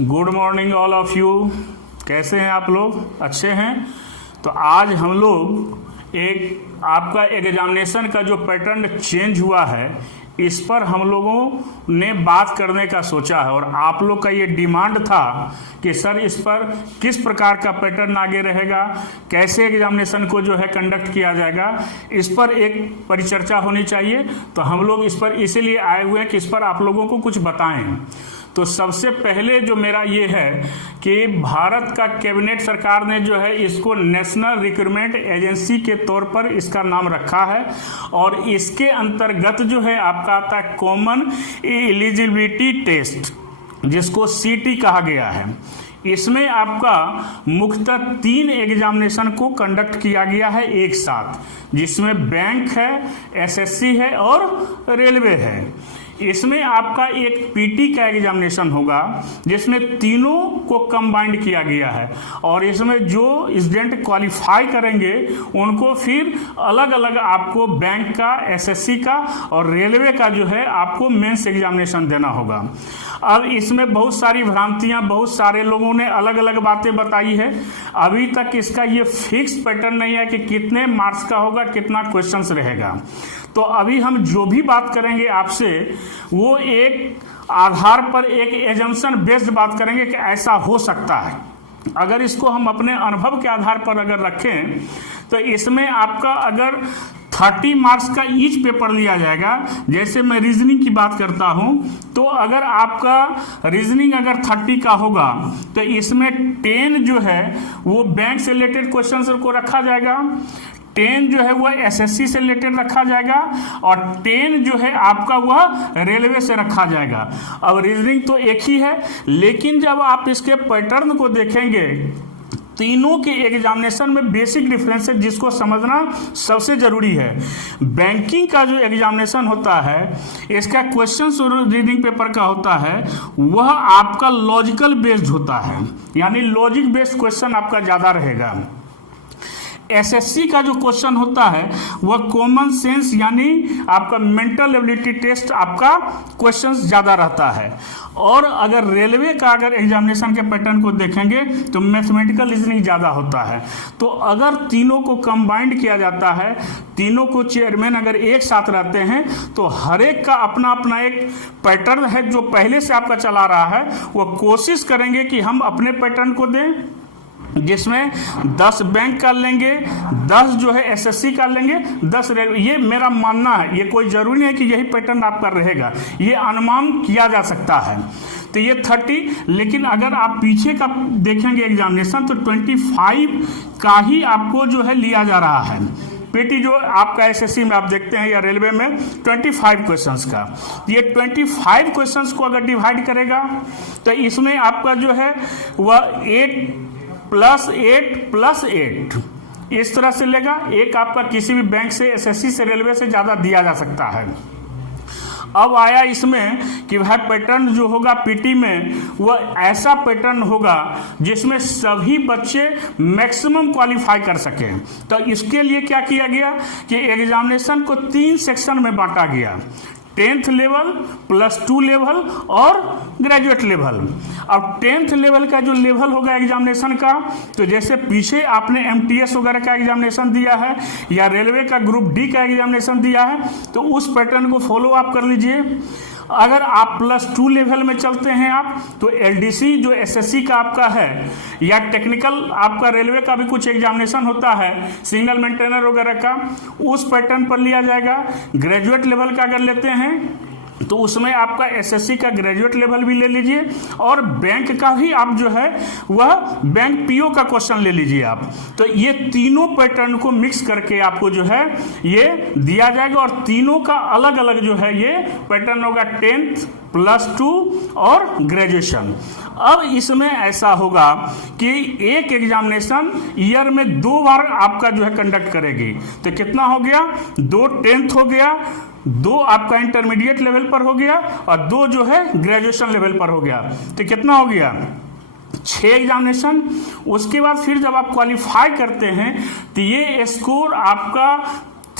Good morning all of you. कैसे हैं आप लोग? अच्छे हैं। तो आज हम लोग एक आपका एग्जामिनेशन का जो पैटर्न चेंज हुआ है इस पर हम लोगों ने बात करने का सोचा है, और आप लोग का ये डिमांड था कि सर इस पर किस प्रकार का पैटर्न आगे रहेगा, कैसे एग्जामिनेशन को जो है कंडक्ट किया जाएगा, इस पर एक परिचर्चा होनी चाहिए। तो हम लोग इस पर इसीलिए आए हुए हैं कि इस पर आप लोगों को कुछ बताएं। तो सबसे पहले जो मेरा ये है कि भारत का कैबिनेट सरकार ने जो है इसको नेशनल रिक्रूटमेंट एजेंसी के तौर पर इसका नाम रखा है, और इसके अंतर्गत जो है आपका आता है कॉमन एलिजिबिलिटी टेस्ट, जिसको सीटी कहा गया है। इसमें आपका मुख्यतः 3 एग्जामिनेशन को कंडक्ट किया गया है एक साथ, जिसमें बैंक है, एसएससी है और रेलवे है। इसमें आपका एक पीटी का एग्जामिनेशन होगा जिसमें तीनों को कंबाइंड किया गया है, और इसमें जो स्टूडेंट क्वालिफाई करेंगे उनको फिर अलग अलग आपको बैंक का, एसएससी का और रेलवे का जो है आपको मेंस एग्जामिनेशन देना होगा। अब इसमें बहुत सारी भ्रांतियां, बहुत सारे लोगों ने अलग अलग बातें बताई है। अभी तक इसका ये फिक्स पैटर्न नहीं है कि कितने मार्क्स का होगा, कितना क्वेश्चंस रहेगा। तो अभी हम जो भी बात करेंगे आपसे वो एक आधार पर एक एजम्पशन बेस्ड बात करेंगे कि ऐसा हो सकता है। अगर इसको हम अपने अनुभव के आधार पर अगर रखें तो इसमें आपका अगर 30 मार्क्स का ईच पेपर लिया जाएगा, जैसे मैं रीजनिंग की बात करता हूं, तो अगर आपका रीजनिंग अगर 30 का होगा तो इसमें 10 जो है वो बैंक से रिलेटेड क्वेश्चन को रखा जाएगा, 10 जो है वह एसएससी से रिलेटेड रखा जाएगा, और 10 जो है आपका वह रेलवे से रखा जाएगा। अब रीजनिंग तो एक ही है, लेकिन जब आप इसके पैटर्न को देखेंगे तीनों के एग्जामिनेशन में बेसिक डिफरेंस है जिसको समझना सबसे जरूरी है। बैंकिंग का जो एग्जामिनेशन होता है इसका क्वेश्चन रीडिंग पेपर का होता है वह आपका लॉजिकल बेस्ड होता है, यानी लॉजिक बेस्ड क्वेश्चन आपका ज़्यादा रहेगा। एसएससी का जो क्वेश्चन होता है वह कॉमन सेंस यानी आपका मेंटल एबिलिटी टेस्ट आपका क्वेश्चन ज़्यादा रहता है। और अगर रेलवे का अगर एग्जामिनेशन के पैटर्न को देखेंगे तो मैथमेटिकल रीजनिंग ज़्यादा होता है। तो अगर तीनों को कंबाइंड किया जाता है, तीनों को चेयरमैन अगर एक साथ रहते हैं तो हर एक का अपना अपना एक पैटर्न है जो पहले से आपका चला रहा है। वो कोशिश करेंगे कि हम अपने पैटर्न को दें, जिसमें 10 बैंक कर लेंगे, 10 जो है एसएससी कर लेंगे, 10 रेलवे। ये मेरा मानना है, ये कोई ज़रूरी नहीं है कि यही पैटर्न आपका रहेगा, ये अनुमान किया जा सकता है। तो ये 30, लेकिन अगर आप पीछे का देखेंगे एग्जामिनेशन तो 25 का ही आपको जो है लिया जा रहा है। पीटी जो आपका एसएससी में आप देखते हैं या रेलवे में 25 क्वेश्चंस का, ये 25 क्वेश्चंस को अगर डिवाइड करेगा तो इसमें आपका जो है वह 8 + 8 + 8 इस तरह से लेगा। एक आपका किसी भी बैंक से, एसएससी से, रेलवे से ज़्यादा दिया जा सकता है। अब आया इसमें कि भाई पैटर्न जो होगा पीटी में वह ऐसा पैटर्न होगा जिसमें सभी बच्चे मैक्सिमम क्वालिफाई कर सकें। तो इसके लिए क्या किया गया कि एग्जामिनेशन को 3 सेक्शन में बांटा गया, 10th लेवल, +2 लेवल और ग्रेजुएट लेवल। अब 10th लेवल का जो लेवल होगा एग्जामिनेशन का, तो जैसे पीछे आपने एमटीएस वगैरह का एग्जामिनेशन दिया है या रेलवे का ग्रुप डी का एग्जामिनेशन दिया है, तो उस पैटर्न को फॉलो आप कर लीजिए। अगर आप +2 लेवल में चलते हैं आप, तो एलडीसी जो एसएससी का आपका है या टेक्निकल आपका रेलवे का भी कुछ एग्जामिनेशन होता है, सिग्नल मेंटेनर वगैरह का, उस पैटर्न पर लिया जाएगा। ग्रेजुएट लेवल का अगर लेते हैं तो उसमें आपका एसएससी का ग्रेजुएट लेवल भी ले लीजिए, और बैंक का भी आप जो है वह बैंक पीओ का क्वेश्चन ले लीजिए आप। तो ये तीनों पैटर्न को मिक्स करके आपको जो है ये दिया जाएगा, और तीनों का अलग अलग जो है ये पैटर्न होगा, 10th, +2 और ग्रेजुएशन। अब इसमें ऐसा होगा कि एक एग्जामिनेशन ईयर में 2 बार आपका जो है कंडक्ट करेगी। तो कितना हो गया? 2 10th हो गया, 2 आपका इंटरमीडिएट लेवल पर हो गया, और 2 जो है ग्रेजुएशन लेवल पर हो गया। तो कितना हो गया? 6 एग्जामिनेशन। उसके बाद फिर जब आप क्वालिफाई करते हैं तो ये स्कोर आपका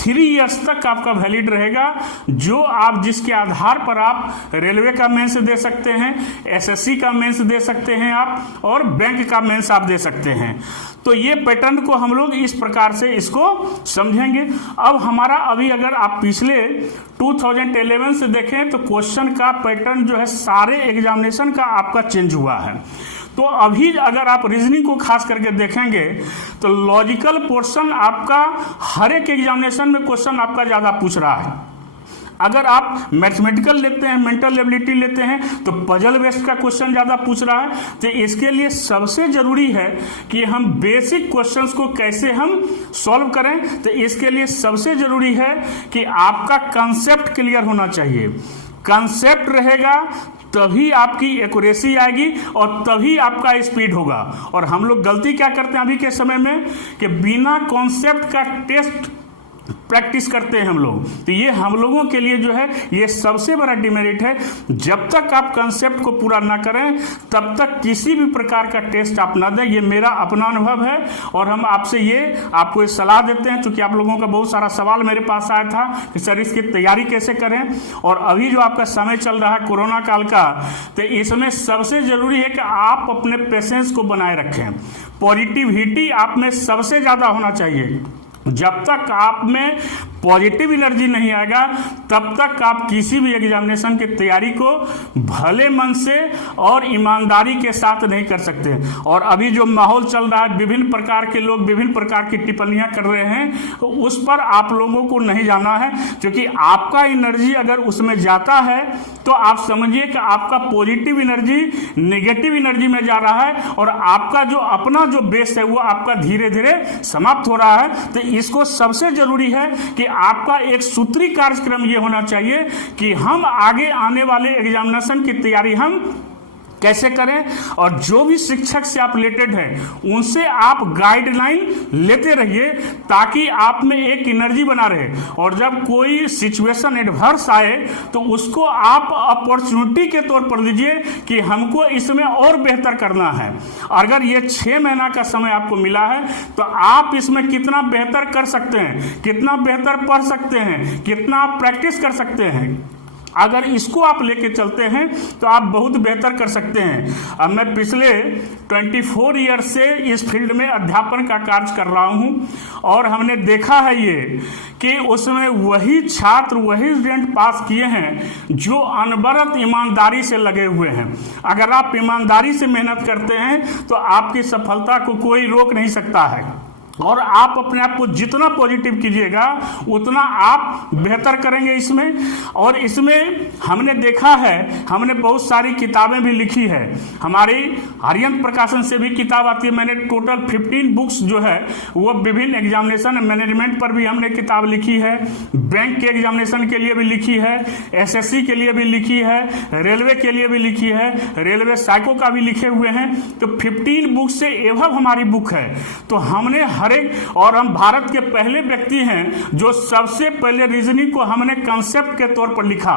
3 इयर्स तक आपका वैलिड रहेगा, जो आप जिसके आधार पर आप रेलवे का मेंस दे सकते हैं, एसएससी का मेंस दे सकते हैं आप, और बैंक का मेंस आप दे सकते हैं। तो ये पैटर्न को हम लोग इस प्रकार से इसको समझेंगे। अब हमारा अभी अगर आप पिछले 2011 से देखें तो क्वेश्चन का पैटर्न जो है सारे एग्जामिनेशन का आपका चेंज हुआ है। तो अभी अगर आप रीजनिंग को खास करके देखेंगे तो लॉजिकल पोर्शन आपका हर एक एग्जामिनेशन में क्वेश्चन आपका ज़्यादा पूछ रहा है। अगर आप मैथमेटिकल लेते हैं, मेंटल एबिलिटी लेते हैं, तो पजल बेस्ड का क्वेश्चन ज़्यादा पूछ रहा है। तो इसके लिए सबसे ज़रूरी है कि हम बेसिक क्वेश्चंस को कैसे हम सॉल्व करें। तो इसके लिए सबसे ज़रूरी है कि आपका कंसेप्ट क्लियर होना चाहिए। कंसेप्ट रहेगा तभी आपकी एक्यूरेसी आएगी और तभी आपका स्पीड होगा। और हम लोग गलती क्या करते हैं अभी के समय में कि बिना कॉन्सेप्ट का टेस्ट प्रैक्टिस करते हैं हम लोग। तो ये हम लोगों के लिए जो है ये सबसे बड़ा डिमेरिट है। जब तक आप कंसेप्ट को पूरा ना करें तब तक किसी भी प्रकार का टेस्ट आप ना दें। ये मेरा अपना अनुभव है और हम आपसे आपको सलाह देते हैं, क्योंकि आप लोगों का बहुत सारा सवाल मेरे पास आया था कि सर इसकी तैयारी कैसे करें। और अभी जो आपका समय चल रहा है कोरोना काल का, तो इसमें सबसे ज़रूरी है कि आप अपने पेशेंस को बनाए रखें। पॉजिटिविटी आप में सबसे ज़्यादा होना चाहिए। जब तक आप में पॉजिटिव एनर्जी नहीं आएगा तब तक आप किसी भी एग्जामिनेशन की तैयारी को भले मन से और ईमानदारी के साथ नहीं कर सकते। और अभी जो माहौल चल रहा है, विभिन्न प्रकार के लोग विभिन्न प्रकार की टिप्पणियां कर रहे हैं, तो उस पर आप लोगों को नहीं जाना है, क्योंकि आपका एनर्जी अगर उसमें जाता है तो आप समझिए कि आपका पॉजिटिव एनर्जी नेगेटिव एनर्जी में जा रहा है और आपका जो अपना जो बेस है वो आपका धीरे धीरे समाप्त हो रहा है। तो इसको सबसे जरूरी है कि आपका एक सूत्री कार्यक्रम ये होना चाहिए कि हम आगे आने वाले एग्जामिनेशन की तैयारी हम कैसे करें, और जो भी शिक्षक से आप रिलेटेड हैं उनसे आप गाइडलाइन लेते रहिए ताकि आप में एक एनर्जी बना रहे। और जब कोई सिचुएशन एडवर्स आए तो उसको आप अपॉर्चुनिटी के तौर पर लीजिए कि हमको इसमें और बेहतर करना है। अगर ये 6 महीना का समय आपको मिला है तो आप इसमें कितना बेहतर कर सकते हैं, कितना बेहतर पढ़ सकते हैं, कितना आप प्रैक्टिस कर सकते हैं। अगर इसको आप लेके चलते हैं तो आप बहुत बेहतर कर सकते हैं। अब मैं पिछले 24 ईयर से इस फील्ड में अध्यापन का कार्य कर रहा हूं और हमने देखा है ये कि उसमें वही छात्र वही स्टूडेंट पास किए हैं जो अनवरत ईमानदारी से लगे हुए हैं। अगर आप ईमानदारी से मेहनत करते हैं तो आपकी सफलता को कोई रोक नहीं सकता है। और आप अपने आप को जितना पॉजिटिव कीजिएगा उतना आप बेहतर करेंगे इसमें। और इसमें हमने देखा है, हमने बहुत सारी किताबें भी लिखी है। हमारी आर्यन प्रकाशन से भी किताब आती है। मैंने टोटल 15 बुक्स जो है वो विभिन्न एग्जामिनेशन मैनेजमेंट पर भी हमने किताब लिखी है, बैंक के एग्जामिनेशन के लिए भी लिखी है, एसएससी के लिए भी लिखी है, रेलवे के लिए भी लिखी है, रेलवे साइको का भी लिखे हुए हैं। तो 15 बुक से एवं हमारी बुक है। तो हमने और हम भारत के पहले व्यक्ति हैं जो सबसे पहले रीजनिंग को हमने कंसेप्ट के तौर पर लिखा,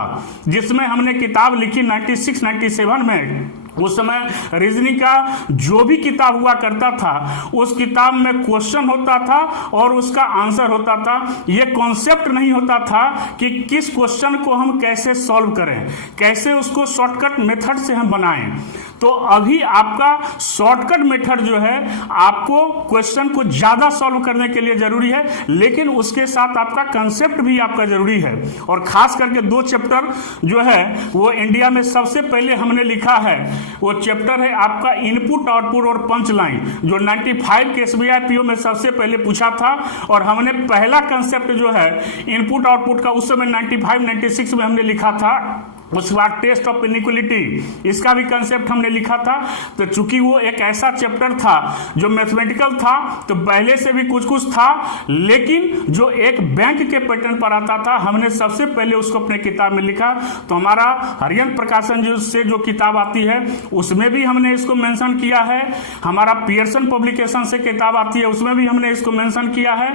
जिसमें हमने किताब लिखी 96-97 में। उस समय रीजनिंग का जो भी किताब हुआ करता था उस किताब में क्वेश्चन होता था और उसका आंसर होता था। ये कॉन्सेप्ट नहीं होता था कि किस क्वेश्चन को हम कैसे सॉल्व करें, कैसे उसको शॉर्टकट मेथड से हम बनाएं। तो अभी आपका शॉर्टकट मेथड जो है आपको क्वेश्चन को ज़्यादा सॉल्व करने के लिए ज़रूरी है, लेकिन उसके साथ आपका कंसेप्ट भी आपका ज़रूरी है। और ख़ास करके 2 चैप्टर जो है वो इंडिया में सबसे पहले हमने लिखा है। वो चैप्टर है आपका इनपुट आउटपुट और पंच लाइन, जो 95 के SBI PO में सबसे पहले पूछा था। और हमने पहला कंसेप्ट जो है इनपुट आउटपुट का उस समय 95-96 में हमने लिखा था। उसके बाद टेस्ट ऑफ इनइक्वालिटी, इसका भी कंसेप्ट हमने लिखा था। तो चूंकि वो एक ऐसा चैप्टर था जो मैथमेटिकल था तो पहले से भी कुछ कुछ था, लेकिन जो एक बैंक के पैटर्न पर आता था हमने सबसे पहले उसको अपने किताब में लिखा। तो हमारा आर्यन प्रकाशन से जो किताब आती है उसमें भी हमने इसको मेंशन किया है। हमारा पियर्सन पब्लिकेशन से किताब आती है उसमें भी हमने इसको मेंशन किया है।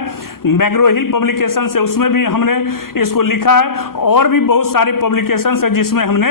मैग्रो हिल पब्लिकेशन से उसमें भी हमने इसको लिखा है। और भी बहुत सारे पब्लिकेशन है जिसमें हमने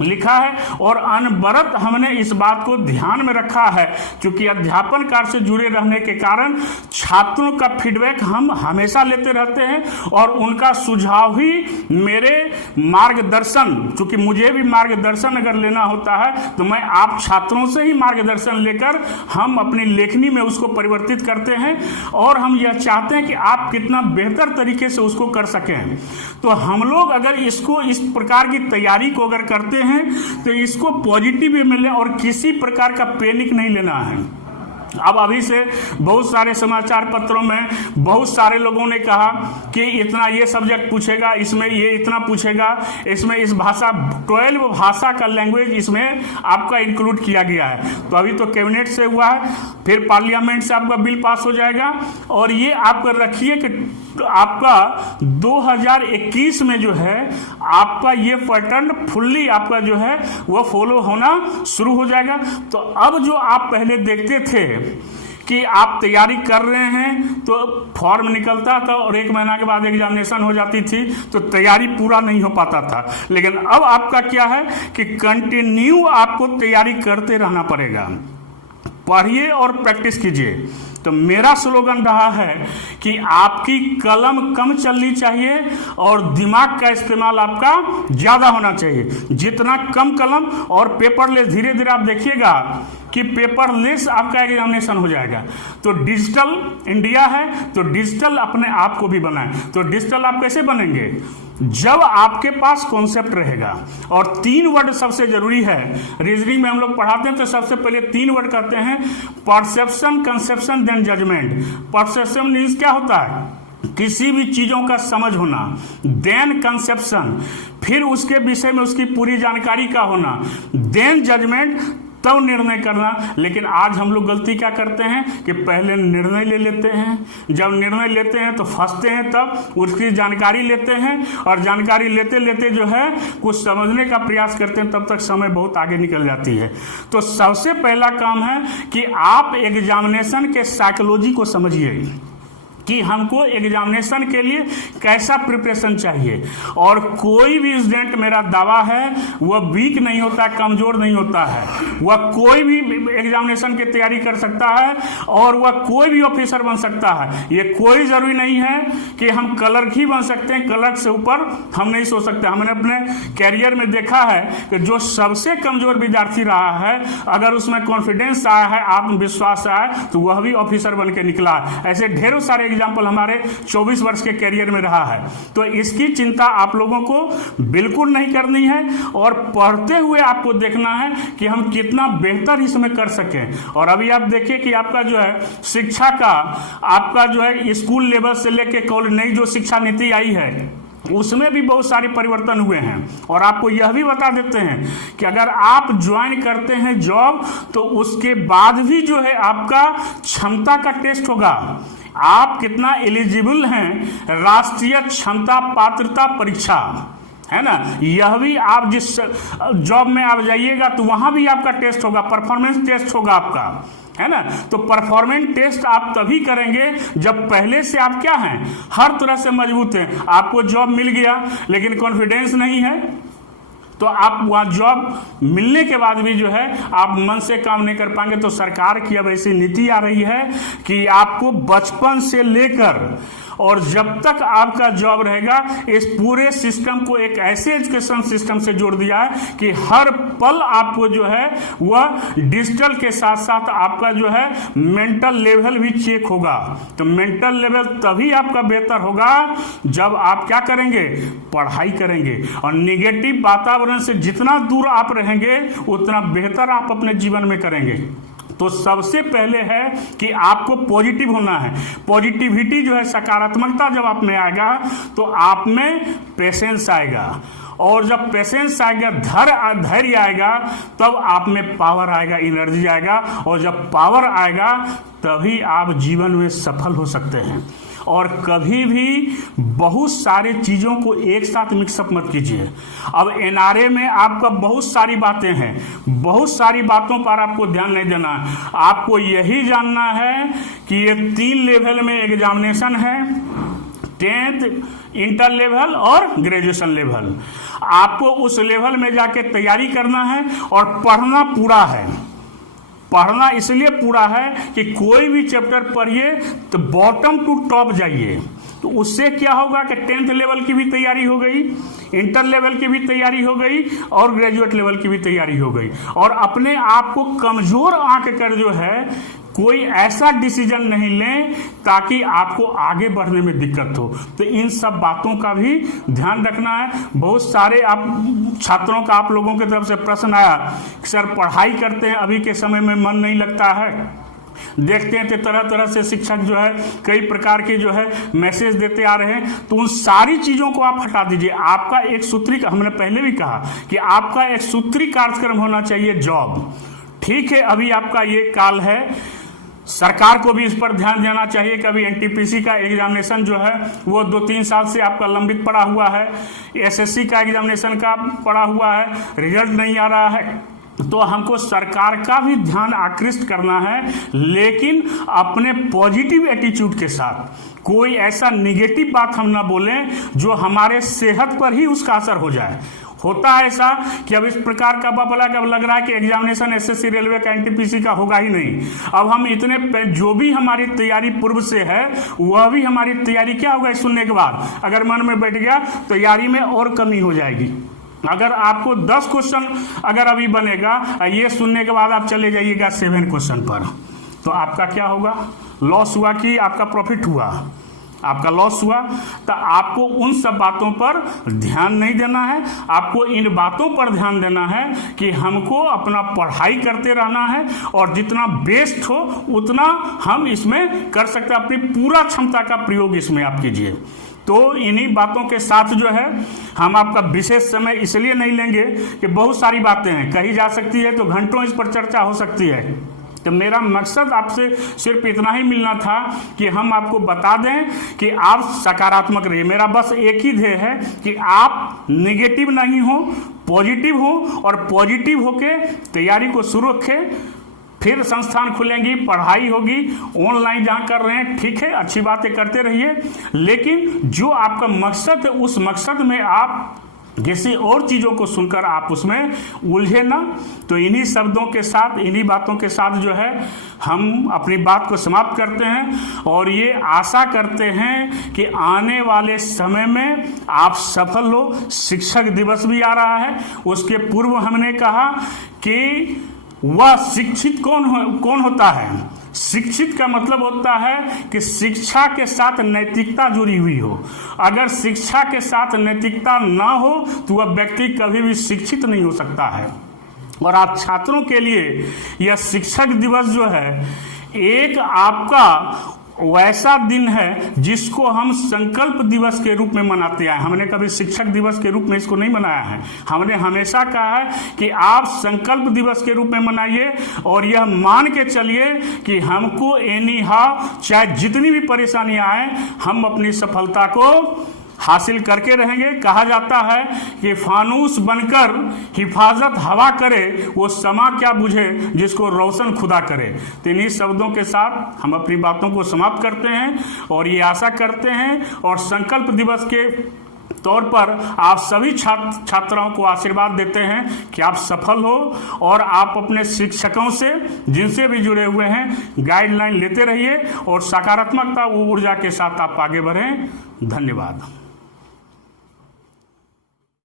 लिखा है और अनवरत हमने इस बात को ध्यान में रखा है, क्योंकि अध्यापन कार्य से जुड़े रहने के कारण छात्रों का फीडबैक हम हमेशा लेते रहते हैं और उनका सुझाव ही मेरे मार्गदर्शन, क्योंकि मुझे भी मार्गदर्शन अगर लेना होता है तो मैं आप छात्रों से ही मार्गदर्शन लेकर हम अपनी लेखनी में उसको परिवर्तित करते हैं और हम यह चाहते हैं कि आप कितना बेहतर तरीके से उसको कर सकें। तो हम लोग अगर इसको इस प्रकार की तैयारी को अगर करते हैं तो इसको पॉजिटिव वे में लें और किसी प्रकार का पैनिक नहीं लेना है। अब अभी से बहुत सारे समाचार पत्रों में बहुत सारे लोगों ने कहा कि इतना ये सब्जेक्ट पूछेगा, इसमें ये इतना पूछेगा, इसमें इस भाषा 12 भाषा का लैंग्वेज इसमें आपका इंक्लूड किया गया है। तो अभी तो कैबिनेट से हुआ है, फिर पार्लियामेंट से आपका बिल पास हो जाएगा और ये आप रखिए कि आपका 2021 में जो है आपका ये पैटर्न फुल्ली आपका जो है वो फॉलो होना शुरू हो जाएगा। तो अब जो आप पहले देखते थे कि आप तैयारी कर रहे हैं तो फॉर्म निकलता था और 1 महीना के बाद एग्जामिनेशन हो जाती थी तो तैयारी पूरा नहीं हो पाता था, लेकिन अब आपका क्या है कि कंटिन्यू आपको तैयारी करते रहना पड़ेगा। पढ़िए और प्रैक्टिस कीजिए। तो मेरा स्लोगन रहा है कि आपकी कलम कम चलनी चाहिए और दिमाग का इस्तेमाल आपका ज़्यादा होना चाहिए। जितना कम कलम और पेपरलेस, धीरे धीरे आप देखिएगा कि पेपरलेस आपका एग्जामिनेशन हो जाएगा। तो डिजिटल इंडिया है तो डिजिटल अपने आप को भी बनाएं। तो डिजिटल आप कैसे बनेंगे? जब आपके पास कॉन्सेप्ट रहेगा और 3 वर्ड सबसे जरूरी है। रीजनिंग में हम लोग पढ़ाते हैं तो सबसे पहले 3 वर्ड कहते हैं, perception, conception, then judgment. Perception means क्या होता है? किसी भी चीज़ों का समझ होना, देन कंसेप्शन, फिर उसके विषय में उसकी पूरी जानकारी का होना, देन जजमेंट, तब निर्णय करना। लेकिन आज हम लोग गलती क्या करते हैं कि पहले निर्णय ले लेते हैं, जब निर्णय लेते हैं तो फंसते हैं, तब उसकी जानकारी लेते हैं और जानकारी लेते लेते जो है कुछ समझने का प्रयास करते हैं, तब तक समय बहुत आगे निकल जाती है। तो सबसे पहला काम है कि आप एग्जामिनेशन के साइकोलॉजी को समझिए कि हमको एग्जामिनेशन के लिए कैसा प्रिपरेशन चाहिए। और कोई भी स्टूडेंट, मेरा दावा है, वह वीक नहीं होता, कमज़ोर नहीं होता है। वह कोई भी एग्जामिनेशन की तैयारी कर सकता है और वह कोई भी ऑफिसर बन सकता है। ये कोई ज़रूरी नहीं है कि हम क्लर्क ही बन सकते हैं, क्लर्क से ऊपर हम नहीं सोच सकते। हमने अपने कैरियर में देखा है कि जो सबसे कमज़ोर विद्यार्थी रहा है, अगर उसमें कॉन्फिडेंस आया है, आत्मविश्वास आया है, तो वह भी ऑफिसर बन के निकला है। ऐसे ढेरों सारे एग्जाम्पल हमारे 24 वर्ष के कैरियर में रहा है। तो इसकी चिंता आप लोगों को बिल्कुल नहीं करनी है और पढ़ते हुए आपको देखना है कि हम कितना बेहतर इसमें कर सकें। और अभी आप देखिए कि आपका जो है शिक्षा का, आपका जो है स्कूल लेवल से लेकर कॉलेज, नई जो शिक्षा नीति आई है उसमें भी बहुत सारे परिवर्तन हुए हैं। और आपको यह भी बता देते हैं कि अगर आप ज्वाइन करते हैं जॉब तो उसके बाद भी जो है आपका क्षमता का टेस्ट होगा। आप कितना एलिजिबल हैं राष्ट्रीय क्षमता पात्रता परीक्षा, है ना, यह भी आप जिस जॉब में आप जाइएगा तो वहाँ भी आपका टेस्ट होगा, परफॉर्मेंस टेस्ट होगा आपका, है ना। तो परफॉर्मेंस टेस्ट आप तभी करेंगे जब पहले से आप क्या हैं, हर तरह से मजबूत हैं। आपको जॉब मिल गया लेकिन कॉन्फिडेंस नहीं है तो आप वहाँ जॉब मिलने के बाद भी जो है आप मन से काम नहीं कर पाएंगे। तो सरकार की अब ऐसी नीति आ रही है कि आपको बचपन से लेकर और जब तक आपका जॉब रहेगा, इस पूरे सिस्टम को एक ऐसे एजुकेशन सिस्टम से जोड़ दिया है कि हर पल आपको जो है वह डिजिटल के साथ साथ आपका जो है मेंटल लेवल भी चेक होगा। तो मेंटल लेवल तभी आपका बेहतर होगा जब आप क्या करेंगे, पढ़ाई करेंगे। और निगेटिव वातावरण से जितना दूर आप रहेंगे उतना बेहतर आप अपने जीवन में करेंगे। तो सबसे पहले है कि आपको पॉजिटिव होना है। पॉजिटिविटी जो है, सकारात्मकता जब आप में आएगा तो आप में पेशेंस आएगा और जब पेशेंस आएगा, धैर्य आएगा, तब आप में पावर आएगा, एनर्जी आएगा। और जब पावर आएगा तभी आप जीवन में सफल हो सकते हैं। और कभी भी बहुत सारे चीज़ों को एक साथ मिक्सअप मत कीजिए। अब एनआरए में आपका बहुत सारी बातें हैं, बहुत सारी बातों पर आपको ध्यान नहीं देना है। आपको यही जानना है कि ये 3 लेवल में एग्जामिनेशन है, 10th इंटर लेवल और ग्रेजुएशन लेवल। आपको उस लेवल में जाके तैयारी करना है और पढ़ना पूरा है। पढ़ना इसलिए पूरा है कि कोई भी चैप्टर पढ़िए तो बॉटम टू टॉप जाइए। तो उससे क्या होगा कि 10th लेवल की भी तैयारी हो गई, इंटर लेवल की भी तैयारी हो गई और ग्रेजुएट लेवल की भी तैयारी हो गई। और अपने आप को कमजोर आंक कर जो है कोई ऐसा डिसीजन नहीं लें ताकि आपको आगे बढ़ने में दिक्कत हो। तो इन सब बातों का भी ध्यान रखना है। बहुत सारे आप छात्रों का आप लोगों की तरफ से प्रश्न आया कि सर पढ़ाई करते हैं अभी के समय में मन नहीं लगता है, देखते हैं तो तरह तरह से शिक्षक जो है कई प्रकार के जो है मैसेज देते आ रहे हैं। तो उन सारी चीज़ों को आप हटा दीजिए। आपका एक सूत्री, हमने पहले भी कहा कि आपका एक सूत्री कार्यक्रम होना चाहिए, जॉब। ठीक है, अभी आपका ये काल है, सरकार को भी इस पर ध्यान देना चाहिए कि अभी एनटीपीसी का एग्जामिनेशन जो है वो 2-3 साल से आपका लंबित पड़ा हुआ है। एसएससी का एग्जामिनेशन का पड़ा हुआ है, रिजल्ट नहीं आ रहा है। तो हमको सरकार का भी ध्यान आकृष्ट करना है, लेकिन अपने पॉजिटिव एटीट्यूड के साथ। कोई ऐसा निगेटिव बात हम ना बोलें जो हमारे सेहत पर ही उसका असर हो जाए। होता है ऐसा कि अब इस प्रकार का बबला कब लग रहा है कि एग्जामिनेशन एसएससी रेलवे का एनटीपीसी का होगा ही नहीं। अब हम इतने जो भी हमारी तैयारी पूर्व से है वह भी हमारी तैयारी क्या होगा सुनने के बाद अगर मन में बैठ गया, तैयारी में और कमी हो जाएगी। अगर आपको 10 क्वेश्चन अगर अभी बनेगा, ये सुनने के बाद आप चले जाइएगा 7 क्वेश्चन पर, तो आपका क्या होगा? लॉस हुआ कि आपका प्रॉफिट हुआ? आपका लॉस हुआ। तो आपको उन सब बातों पर ध्यान नहीं देना है। आपको इन बातों पर ध्यान देना है कि हमको अपना पढ़ाई करते रहना है और जितना बेस्ट हो उतना हम इसमें कर सकते हैं। अपनी पूरा क्षमता का प्रयोग इसमें आप कीजिए। तो इन्हीं बातों के साथ जो है हम आपका विशेष समय इसलिए नहीं लेंगे कि बहुत सारी बातें हैं, कही जा सकती है तो घंटों इस पर चर्चा हो सकती है। तो मेरा मकसद आपसे सिर्फ इतना ही मिलना था कि हम आपको बता दें कि आप सकारात्मक रहिए। मेरा बस एक ही ध्येय है कि आप नेगेटिव नहीं हो, पॉजिटिव हो और पॉजिटिव होके तैयारी को शुरू रखें। फिर संस्थान खुलेंगी, पढ़ाई होगी, ऑनलाइन जहाँ कर रहे हैं ठीक है, अच्छी बातें करते रहिए, लेकिन जो आपका मकसद है उस मकसद में आप किसी और चीज़ों को सुनकर आप उसमें उलझे ना। तो इन्हीं शब्दों के साथ, इन्हीं बातों के साथ जो है हम अपनी बात को समाप्त करते हैं और ये आशा करते हैं कि आने वाले समय में आप सफल हो। शिक्षक दिवस भी आ रहा है, उसके पूर्व हमने कहा कि वह शिक्षित कौन होता है। शिक्षित का मतलब होता है कि शिक्षा के साथ नैतिकता जुड़ी हुई हो। अगर शिक्षा के साथ नैतिकता ना हो तो वह व्यक्ति कभी भी शिक्षित नहीं हो सकता है। और आप छात्रों के लिए यह शिक्षक दिवस जो है एक आपका वैसा दिन है जिसको हम संकल्प दिवस के रूप में मनाते आए। हमने कभी शिक्षक दिवस के रूप में इसको नहीं मनाया है। हमने हमेशा कहा है कि आप संकल्प दिवस के रूप में मनाइए और यह मान के चलिए कि हमको एनी हाउ चाहे जितनी भी परेशानियां आए हम अपनी सफलता को हासिल करके रहेंगे। कहा जाता है कि फानूस बनकर हिफाजत हवा करे वो समा क्या बुझे जिसको रोशन खुदा करे। तो इन्हीं शब्दों के साथ हम अपनी बातों को समाप्त करते हैं और ये आशा करते हैं और संकल्प दिवस के तौर पर आप सभी छात्राओं को आशीर्वाद देते हैं कि आप सफल हो और आप अपने शिक्षकों से जिनसे भी जुड़े हुए हैं गाइडलाइन लेते रहिए और सकारात्मकता ऊर्जा के साथ आप आगे बढ़ें। धन्यवाद।